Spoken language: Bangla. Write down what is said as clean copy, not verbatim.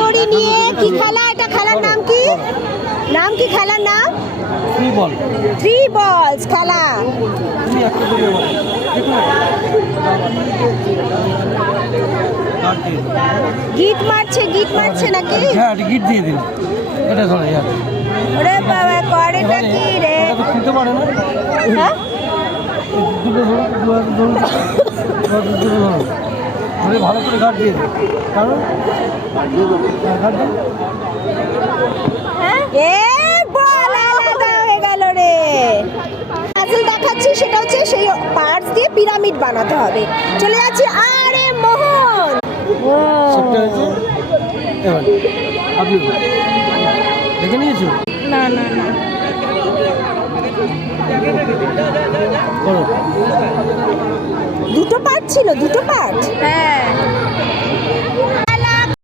দড়ি নিয়ে কি খেলা? এটা খেলার নাম কি? নাম কি খেলার নাম? থ্রি বল। থ্রি বলস খেলা। গীত মারছে নাকি? হ্যাঁ গিট দিয়ে দিন। এটা ধরে ওরে বাবা, করেটা কি রে? খুলতে পারে না। হ্যাঁ, দুটো ধরুন ধরে ভালো করে ঘাট দিয়ে দিন। কারণ ঘাট দিন। এ বল আলাদা হয়ে গেল রে। পাজল দেখাচ্ছি, সেটা হচ্ছে সেই পার্টস দিয়ে পিরামিড বানাতে হবে। চলে যাচ্ছি। আরে মোহন, সেটা হয়েছে। এবার আপনি দেখে নিয়েছো? না না না, করো। দুটো পার্ট ছিল, দুটো পার্ট। হ্যাঁ